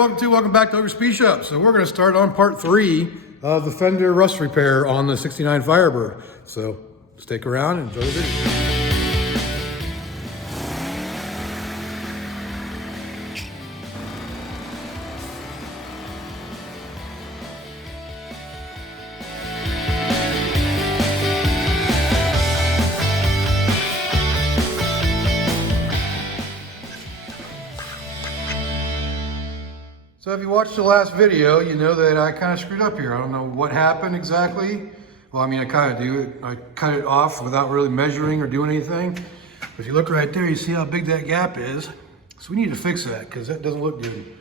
welcome back to Ogre Speed Shop. So we're going to start on part 3 of the Fender rust repair on the 69 Firebird. So stick around and enjoy the video. So if you watched the last video, you know that I kind of screwed up here. I don't know what happened exactly. Well, I mean, I kind of do. I cut it off without really measuring or doing anything. But if you look right there, you see how big that gap is. So we need to fix that because that doesn't look good.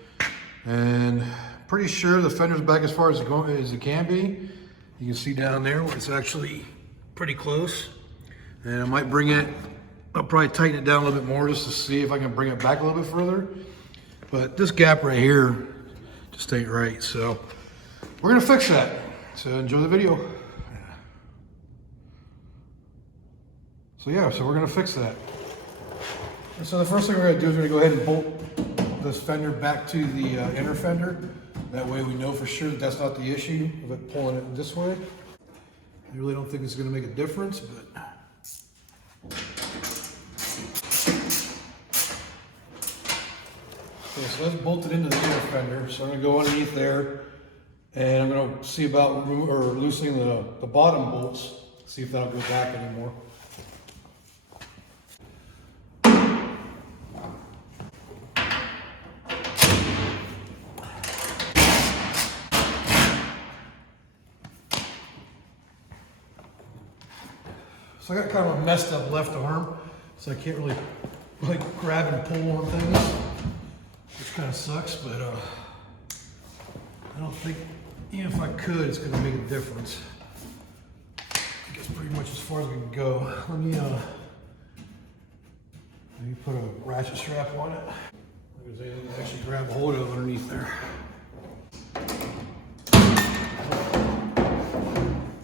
And pretty sure the fender's back as far as it can be. You can see down there where it's actually pretty close. And I might bring it, I'll probably tighten it down a little bit more just to see if I can bring it back a little bit further. But this gap right here just ain't right, so we're gonna fix that. So enjoy the video. So we're gonna fix that. And so the first thing we're gonna do is we're gonna go ahead and bolt this fender back to the inner fender. That way we know for sure that that's not the issue of it pulling it this way. I really don't think it's gonna make a difference, but okay, so that's bolted into the inner fender. So I'm gonna go underneath there and I'm gonna see about loosening the bottom bolts, see if that'll go back anymore. So I got kind of a messed up left arm, so I can't really like grab and pull on things, which kind of sucks, but I don't think, even if I could, it's going to make a difference. I guess pretty much as far as we can go. Let me maybe put a ratchet strap on it. If there's anything to actually grab a hold of underneath there.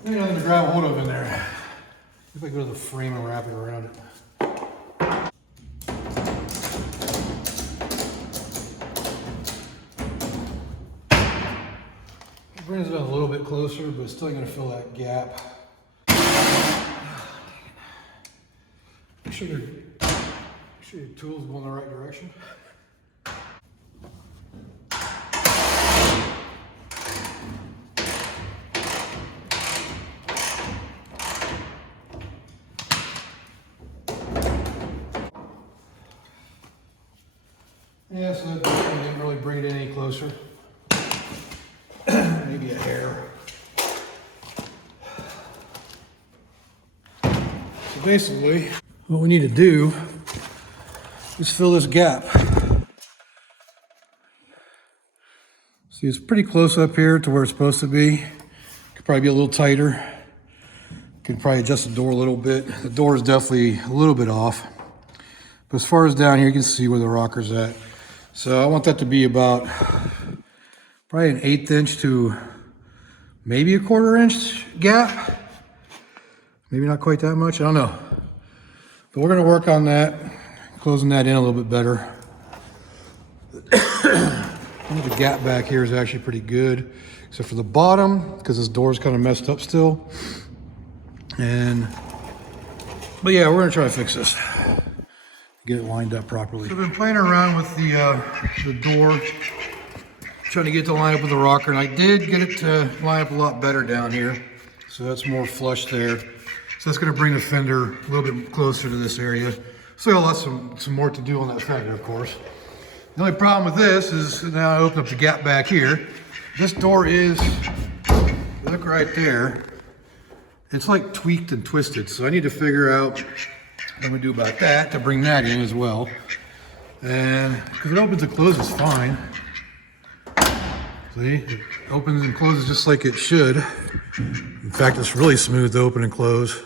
Maybe nothing to grab a hold of in there. If I go to the frame and wrap it around it. It brings it a little bit closer, but it's still going to fill that gap. Make sure your tools go in the right direction. Yeah, so that didn't really bring it any closer. Maybe a hair. So basically, what we need to do is fill this gap. See, it's pretty close up here to where it's supposed to be. Could probably be a little tighter. Could probably adjust the door a little bit. The door is definitely a little bit off. But as far as down here, you can see where the rocker's at. So I want that to be about probably an 1/8 inch to maybe a 1/4 inch gap. Maybe not quite that much, I don't know. But we're gonna work on that, closing that in a little bit better. I think the gap back here is actually pretty good, except for the bottom, because this door is kind of messed up still. But yeah, we're gonna try to fix this. Get it lined up properly. So I've been playing around with the door, trying to get it to line up with the rocker, and I did get it to line up a lot better down here. So that's more flush there. So that's gonna bring the fender a little bit closer to this area. Still got some more to do on that fender, of course. The only problem with this is now I open up the gap back here. This door is, look right there, it's like tweaked and twisted. So I need to figure out what we do about that to bring that in as well. And because it opens and closes fine. See, it opens and closes just like it should. In fact, it's really smooth to open and close.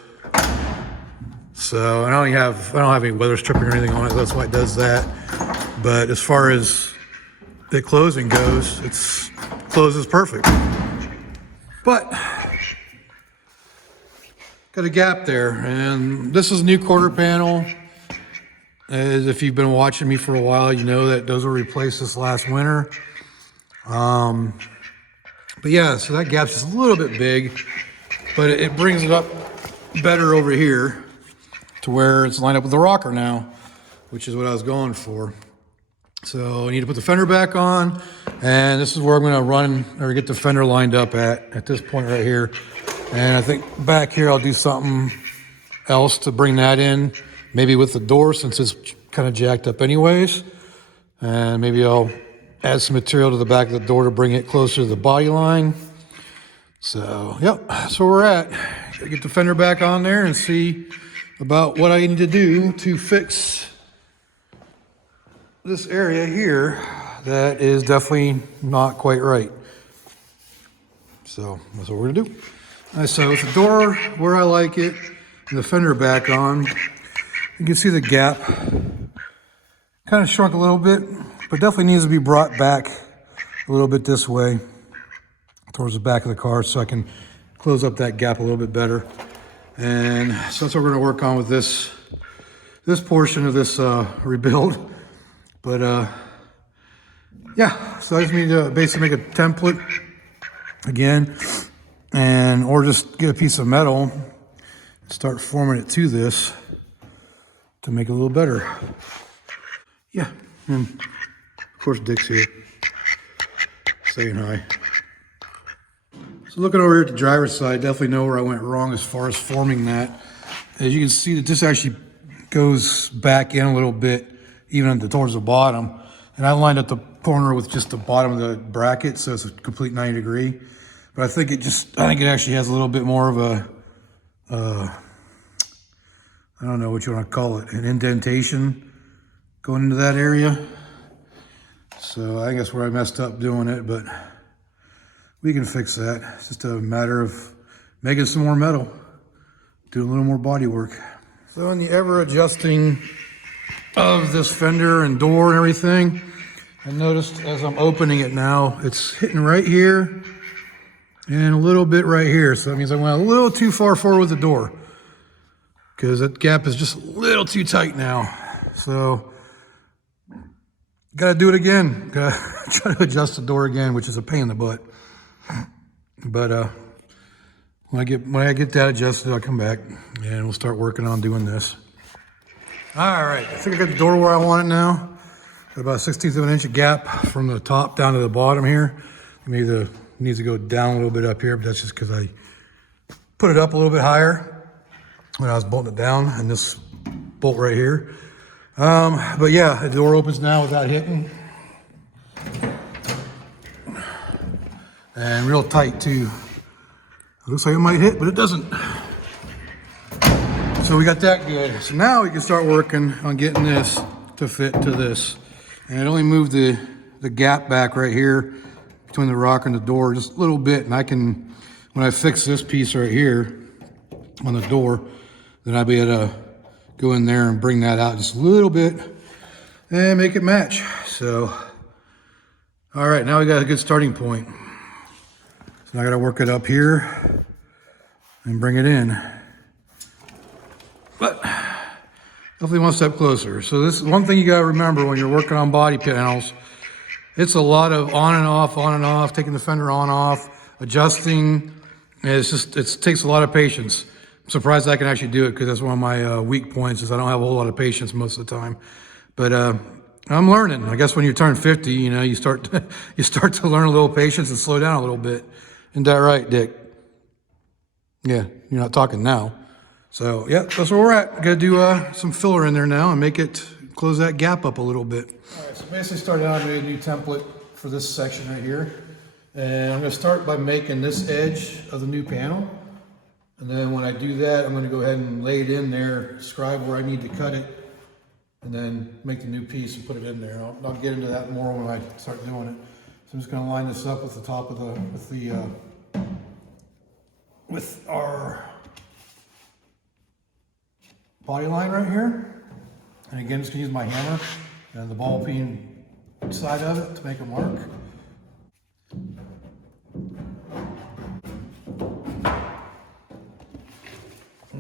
So I don't have any weather stripping or anything on it. That's why it does that. But as far as the closing goes, it closes perfect. But got a gap there, and this is a new quarter panel. As if you've been watching me for a while, you know that those were replaced this last winter. But yeah, so that gap's just a little bit big, but it brings it up better over here to where it's lined up with the rocker now, which is what I was going for. So I need to put the fender back on, and this is where I'm going to run or get the fender lined up at this point right here. And I think back here I'll do something else to bring that in, maybe with the door since it's kind of jacked up anyways. And maybe I'll add some material to the back of the door to bring it closer to the body line. So, yep, that's where we're at. Gotta get the fender back on there and see about what I need to do to fix this area here that is definitely not quite right. So that's what we're gonna do. All right, so with the door where I like it and the fender back on, you can see the gap kind of shrunk a little bit, but definitely needs to be brought back a little bit this way towards the back of the car so I can close up that gap a little bit better. And so that's what we're gonna work on with this portion of this rebuild. But yeah, so I just need to basically make a template again, or just get a piece of metal and start forming it to this to make it a little better. Yeah, and of course Dick's here saying hi. So looking over here at the driver's side, definitely know where I went wrong as far as forming that. As you can see that this actually goes back in a little bit, even towards the bottom. And I lined up the corner with just the bottom of the bracket, so it's a complete 90 degree. But I think it actually has a little bit more of a, I don't know what you want to call it, an indentation going into that area. So I think that's where I messed up doing it, but we can fix that. It's just a matter of making some more metal, doing a little more body work. So in the ever adjusting of this fender and door and everything, I noticed as I'm opening it now, it's hitting right here and a little bit right here. So that means I went a little too far forward with the door because that gap is just a little too tight now. So gotta do it again. Gotta try to adjust the door again, which is a pain in the butt. But when I get that adjusted, I'll come back and we'll start working on doing this. All right, I think I got the door where I want it now. Got about 1/16 of an inch of gap from the top down to the bottom here. Maybe it needs to go down a little bit up here, but that's just because I put it up a little bit higher when I was bolting it down, and this bolt right here. But yeah, the door opens now without hitting. And real tight too. It looks like it might hit, but it doesn't. So we got that good. So now we can start working on getting this to fit to this. And it only moved the gap back right here between the rocker and the door just a little bit. And I can, when I fix this piece right here on the door, then I'll be able to go in there and bring that out just a little bit and make it match. So, all right, now we got a good starting point. So now I got to work it up here and bring it in. But definitely one step closer. So this is one thing you got to remember when you're working on body panels. It's a lot of on and off, taking the fender on, off, adjusting. And it takes a lot of patience. I'm surprised I can actually do it because that's one of my weak points is I don't have a whole lot of patience most of the time. But I'm learning. I guess when you turn 50, you know, you start to learn a little patience and slow down a little bit. Isn't that right, Dick? Yeah, you're not talking now. So yeah, that's where we're at. Got to do some filler in there now and close that gap up a little bit. All right, so basically started out with a new template for this section right here. And I'm going to start by making this edge of the new panel. And then when I do that, I'm going to go ahead and lay it in there, describe where I need to cut it, and then make the new piece and put it in there. I'll get into that more when I start doing it. So I'm just going to line this up with the top of with our body line right here. And again, just gonna use my hammer and the ball peen side of it to make a mark.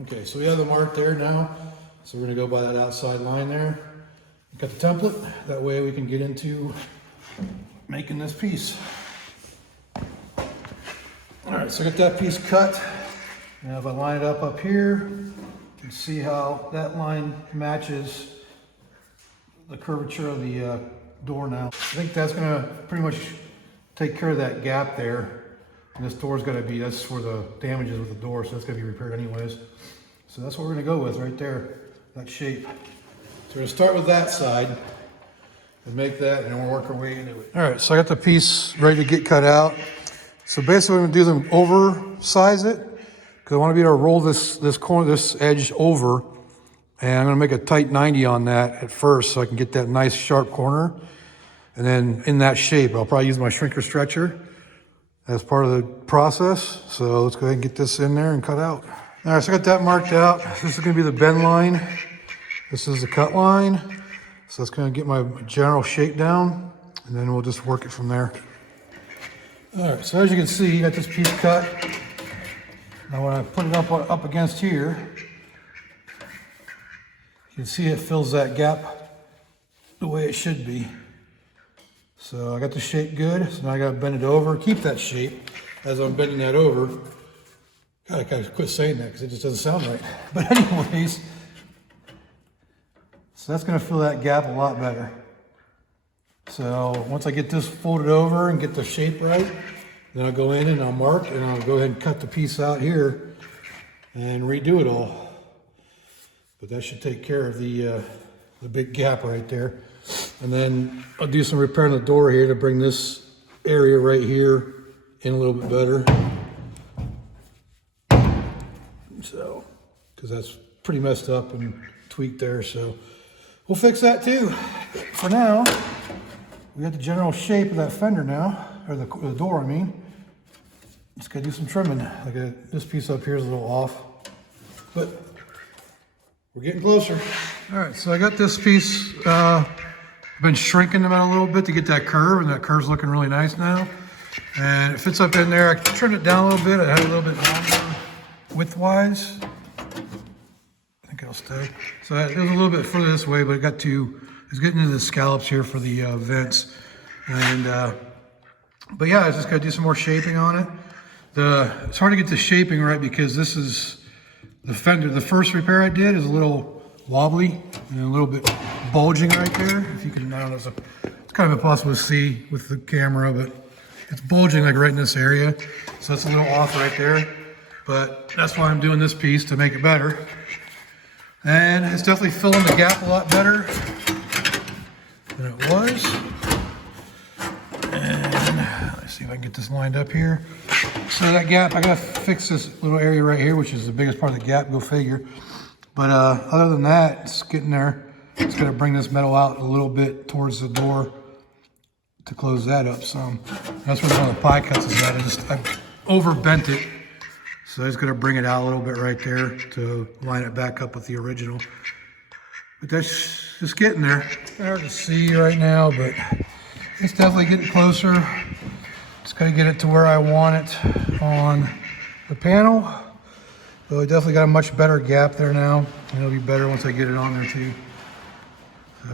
Okay, so we have the mark there now. So we're gonna go by that outside line there. Got the template. That way we can get into making this piece. All right, so I got that piece cut. Now if I line it up here, you can see how that line matches the curvature of the door now. I think that's gonna pretty much take care of that gap there. And this door's gotta be, that's where the damage is with the door, so that's gonna be repaired anyways. So that's what we're gonna go with right there, that shape. So we're gonna start with that side and make that, and then we'll work our way into it. All right, so I got the piece ready to get cut out. So basically what I'm gonna do is oversize it, because I wanna be able to roll this corner, this edge over, and I'm gonna make a tight 90 on that at first so I can get that nice sharp corner. And then in that shape, I'll probably use my shrinker stretcher as part of the process. So let's go ahead and get this in there and cut out. All right, so I got that marked out. This is gonna be the bend line. This is the cut line. So that's gonna get my general shape down, and then we'll just work it from there. All right, so as you can see, you got this piece cut. Now when I put it up against here, you can see it fills that gap the way it should be. So I got the shape good, so now I gotta bend it over, keep that shape as I'm bending that over. God, I gotta quit saying that because it just doesn't sound right. But anyways, so that's gonna fill that gap a lot better. So once I get this folded over and get the shape right, then I'll go in and I'll mark and I'll go ahead and cut the piece out here and redo it all. But that should take care of the big gap right there. And then I'll do some repair on the door here to bring this area right here in a little bit better. So, because that's pretty messed up and tweaked there, so we'll fix that too. For now, we got the general shape of that fender now, or the door, I mean. Just gotta do some trimming. Like this piece up here is a little off, but we're getting closer. All right, so I got this piece, been shrinking them out a little bit to get that curve, and that curve's looking really nice now. And it fits up in there. I trimmed it down a little bit. I had a little bit longer width-wise. I think it'll stay. So it was a little bit further this way, but it's getting into the scallops here for the vents. And, but yeah, I just gotta do some more shaping on it. It's hard to get the shaping right because this is the fender. The first repair I did is a little wobbly and a little bit bulging right there. If you can, I don't know, it's kind of impossible to see with the camera, but it's bulging like right in this area. So it's a little off right there, but that's why I'm doing this piece to make it better. And it's definitely filling the gap a lot better than it was. And let's see if I can get this lined up here. So that gap, I gotta fix this little area right here, which is the biggest part of the gap, go figure. But other than that, it's getting there. It's gonna bring this metal out a little bit towards the door to close that up some. That's where one of the pie cuts is at. I over bent it. So I just gotta bring it out a little bit right there to line it back up with the original. But that's just getting there. It's hard to see right now, but it's definitely getting closer. Just gotta get it to where I want it on the panel. So I definitely got a much better gap there now. And it'll be better once I get it on there too. So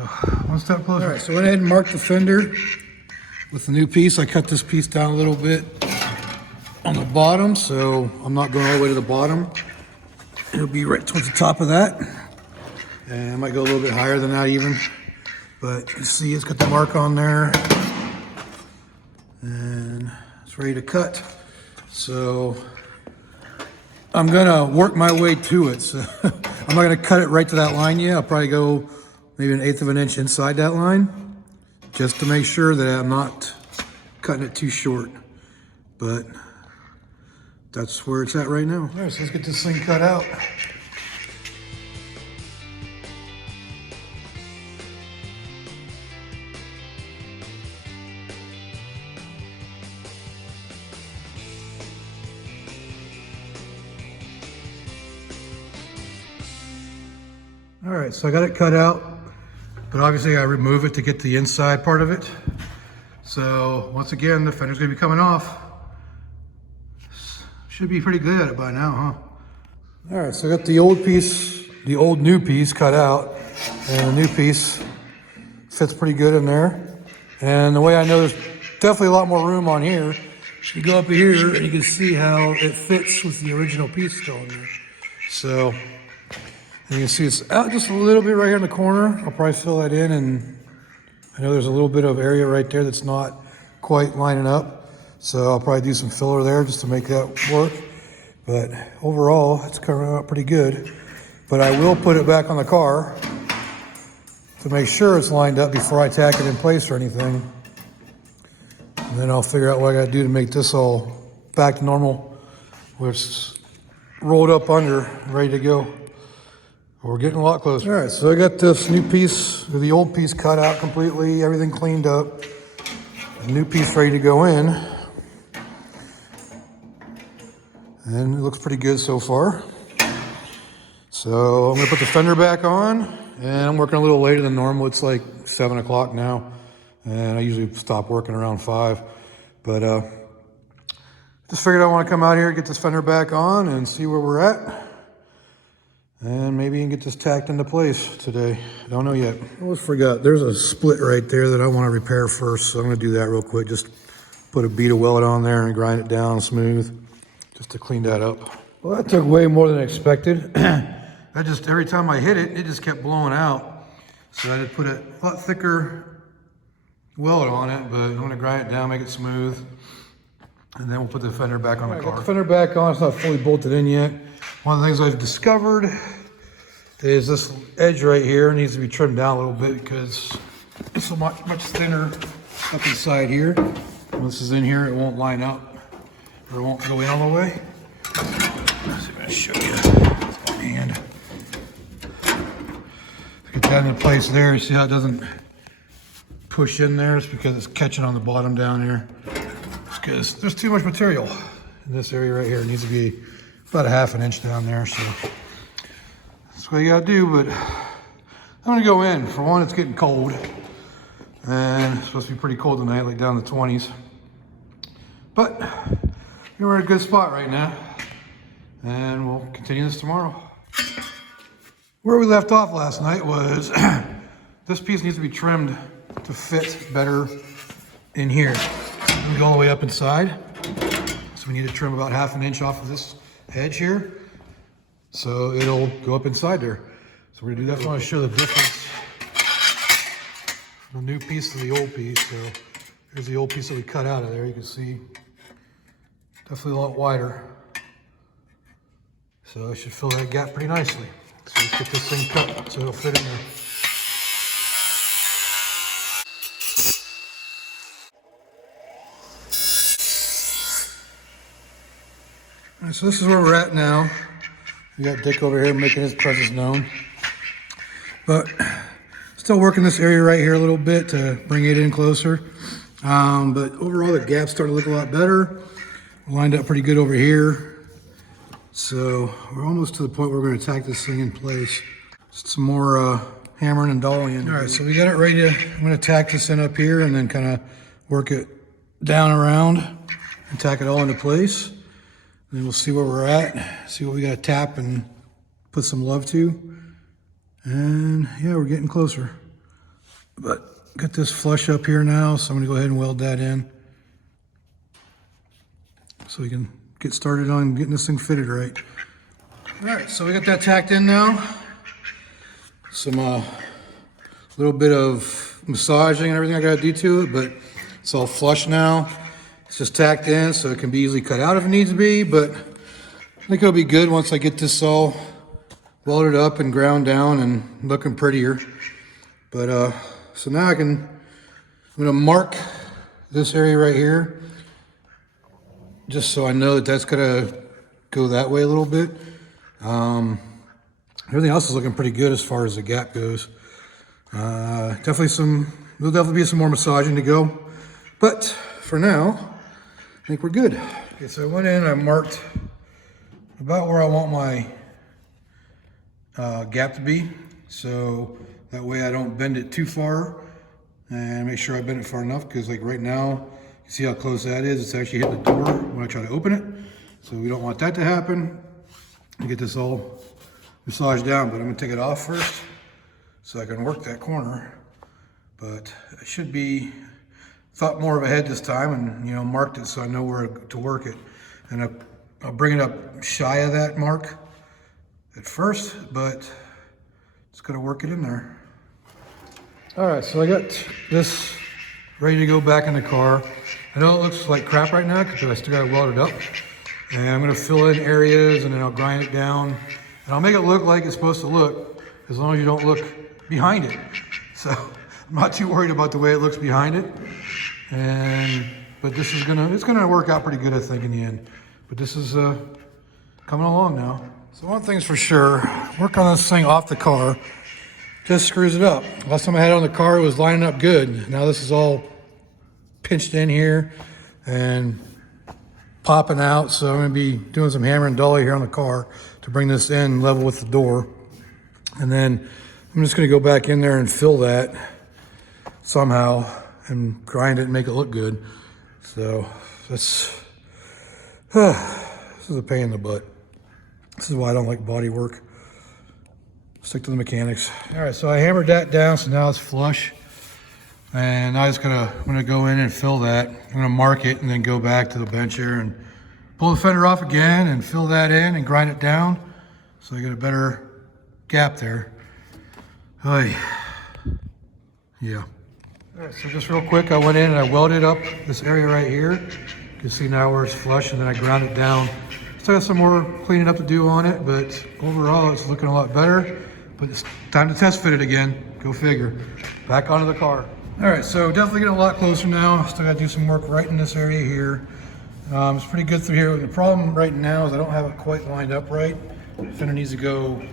one step closer. All right, so I went ahead and marked the fender with the new piece. I cut this piece down a little bit on the bottom, so I'm not going all the way to the bottom. It'll be right towards the top of that. And I might go a little bit higher than that even. But you see it's got the mark on there. And it's ready to cut. So I'm gonna work my way to it. So I'm not gonna cut it right to that line yet. I'll probably go maybe 1/8 of an inch inside that line, just to make sure that I'm not cutting it too short. But that's where it's at right now. All right, so let's get this thing cut out. All right, so I got it cut out, but obviously I remove it to get the inside part of it. So once again, the fender's gonna be coming off. Should be pretty good at it by now, huh? All right, so I got the old piece, the old new piece cut out, and the new piece fits pretty good in there. And the way I know definitely a lot more room on here. You go up here and you can see how it fits with the original piece still in there. So, and you can see it's out just a little bit right here in the corner. I'll probably fill that in, and I know there's a little bit of area right there that's not quite lining up. So I'll probably do some filler there just to make that work. But overall, it's coming out pretty good. But I will put it back on the car to make sure it's lined up before I tack it in place or anything. And then I'll figure out what I gotta do to make this all back to normal, where it's rolled up under, ready to go. We're getting a lot closer. All right, so I got this new piece, or the old piece cut out completely, everything cleaned up. A new piece ready to go in. And it looks pretty good so far. So I'm gonna put the fender back on, and I'm working a little later than normal. It's like 7 o'clock now. And I usually stop working around 5. But just figured I want to come out here, get this fender back on and see where we're at. And maybe you can get this tacked into place today. I don't know yet. I almost forgot, there's a split right there that I want to repair first. So I'm going to do that real quick. Just put a bead of weld on there and grind it down smooth just to clean that up. Well, that took way more than expected. Every time I hit it, it just kept blowing out. So I had to put a lot thicker weld on it, but I'm gonna grind it down, make it smooth, and then we'll put the fender back on the car. Got the fender back on, it's not fully bolted in yet. One of the things I've discovered is this edge right here needs to be trimmed down a little bit because it's so much thinner up inside here. When this is in here, it won't line up, or it won't go in all the way. Let's see if I can show you with my hand. Get that into place there, you see how it doesn't push in there. It's because it's catching on the bottom down here. It's because there's too much material in this area right here. It needs to be about a ½ inch down there. So that's what you gotta do. But I'm gonna go in. For one, it's getting cold, and it's supposed to be pretty cold tonight, like down in the 20s. But we're in a good spot right now, and we'll continue this tomorrow. Where we left off last night was this piece needs to be trimmed to fit better in here. We go all the way up inside. So we need to trim about ½ inch off of this edge here. So it'll go up inside there. So we're gonna do that. I want to show the difference from the new piece to the old piece. So here's the old piece that we cut out of there. You can see definitely a lot wider. So it should fill that gap pretty nicely. So let's get this thing cut so it'll fit in there. All right, so this is where we're at now. We got Dick over here making his presence known. But still working this area right here a little bit to bring it in closer. But overall the gap's starting to look a lot better. We're lined up pretty good over here. So we're almost to the point where we're going to tack this thing in place. Just some more hammering and dollying. All right, so we got it ready to, I'm going to tack this in up here and then kind of work it down around and tack it all into place. And then we'll see where we're at, see what we got to tap and put some love to. And yeah, we're getting closer. But got this flush up here now, so I'm gonna go ahead and weld that in so we can get started on getting this thing fitted right. All right, so we got that tacked in now. Some little bit of massaging and everything I gotta do to it, but it's all flush now. It's just tacked in so it can be easily cut out if it needs to be, but I think it'll be good once I get this all welded up and ground down and looking prettier. But so now I'm gonna mark this area right here just so I know that that's gonna go that way a little bit. Everything else is looking pretty good as far as the gap goes. There'll definitely be some more massaging to go, but for now I think we're good. Okay, so I went in and I marked about where I want my gap to be, so that way I don't bend it too far, and make sure I bend it far enough, because like right now, you see how close that is? It's actually hitting the door when I try to open it, so we don't want that to happen. I'll get this all massaged down, but I'm gonna take it off first so I can work that corner. But it should be thought more of ahead this time and, you know, marked it so I know where to work it. And I'll bring it up shy of that mark at first, but just gotta work it in there. All right, so I got this ready to go back in the car. I know it looks like crap right now because I still gotta weld it up. And I'm gonna fill in areas and then I'll grind it down. And I'll make it look like it's supposed to look, as long as you don't look behind it. So I'm not too worried about the way it looks behind it. But this is it's gonna work out pretty good, I think, in the end. But this is coming along now. So one thing's for sure, work on this thing off the car just screws it up. Last time I had it on the car, it was lining up good. Now this is all pinched in here and popping out. So I'm gonna be doing some hammer and dolly here on the car to bring this in level with the door. And then I'm just gonna go back in there and fill that somehow and grind it and make it look good. So this is a pain in the butt. This is why I don't like body work. Stick to the mechanics. All right, so I hammered that down, so now it's flush. And I'm gonna go in and fill that. I'm gonna mark it and then go back to the bench here and pull the fender off again and fill that in and grind it down. So I get a better gap there. Yeah. All right, so just real quick, I went in and I welded up this area right here. You can see now where it's flush, and then I ground it down. Still got some more cleaning up to do on it, but overall it's looking a lot better. But it's time to test fit it again. Go figure. Back onto the car. All right, so definitely getting a lot closer now. Still gotta do some work right in this area here. It's pretty good through here. The problem right now is I don't have it quite lined up right. The fender needs to go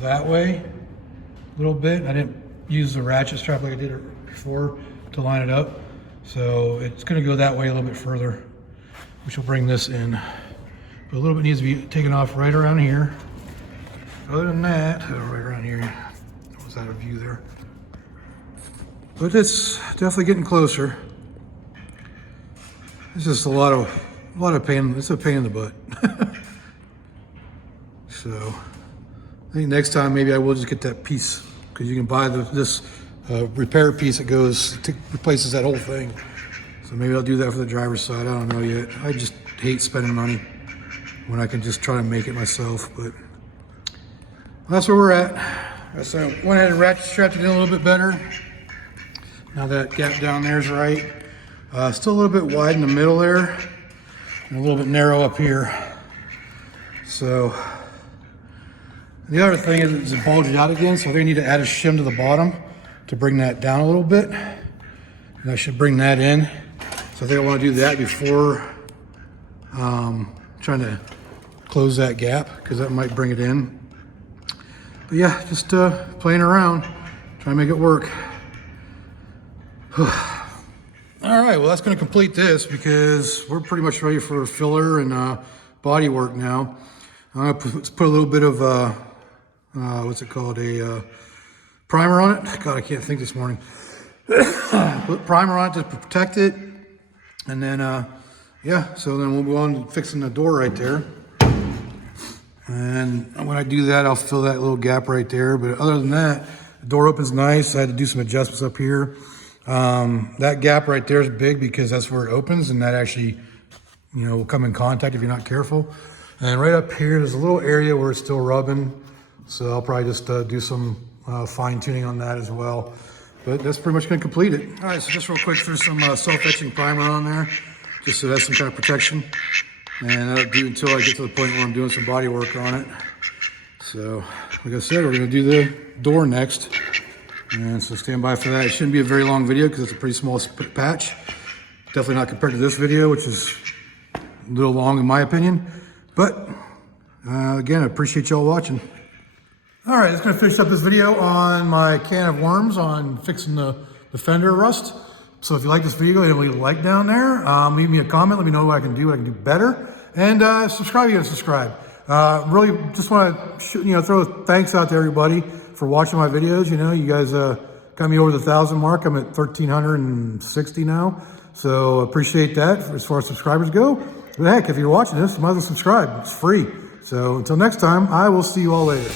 that way a little bit. I didn't use the ratchet strap like I did before to line it up. So it's gonna go that way a little bit further, which will bring this in. But a little bit needs to be taken off right around here. Other than that, right around here, was out of view there. But it's definitely getting closer. It's just a lot of pain. It's a pain in the butt. So I think next time maybe I will just get that piece, because you can buy this repair piece that replaces that whole thing. So maybe I'll do that for the driver's side. I don't know yet. I just hate spending money when I can just try to make it myself. But that's where we're at. So I went ahead and ratchet strapped it in a little bit better. Now that gap down there is right. Still a little bit wide in the middle there, and a little bit narrow up here. So the other thing is it bulges out again, so I think I need to add a shim to the bottom to bring that down a little bit. And I should bring that in. So I think I want to do that before trying to close that gap, because that might bring it in. But yeah, just playing around, trying to make it work. All right, well, that's going to complete this, because we're pretty much ready for filler and body work now. I'm going to put a little bit of, what's it called, a primer on it. God, I can't think this morning. Put primer on it to protect it. And then, yeah, so then we'll go on to fixing the door right there. And when I do that, I'll fill that little gap right there. But other than that, the door opens nice. I had to do some adjustments up here. That gap right there is big because that's where it opens, and that actually, you know, will come in contact if you're not careful. And right up here, there's a little area where it's still rubbing. So I'll probably just do some fine tuning on that as well. But that's pretty much gonna complete it. All right, so just real quick, threw some self-etching primer on there, just so that's some kind of protection. And that'll do until I get to the point where I'm doing some body work on it. So, like I said, we're gonna do the door next. And so stand by for that. It shouldn't be a very long video because it's a pretty small patch. Definitely not compared to this video, which is a little long in my opinion. But again, I appreciate y'all watching. All right, just gonna finish up this video on my can of worms on fixing the fender rust. So if you like this video, hit leave a like down there. Leave me a comment, let me know what I can do better. And subscribe, you gotta subscribe. Really just wanna throw thanks out to everybody for watching my videos. You know, you guys got me over the 1,000 mark. I'm at 1,360 now. So appreciate that as far as subscribers go. But heck, if you're watching this, you might as well subscribe. It's free. So until next time, I will see you all later.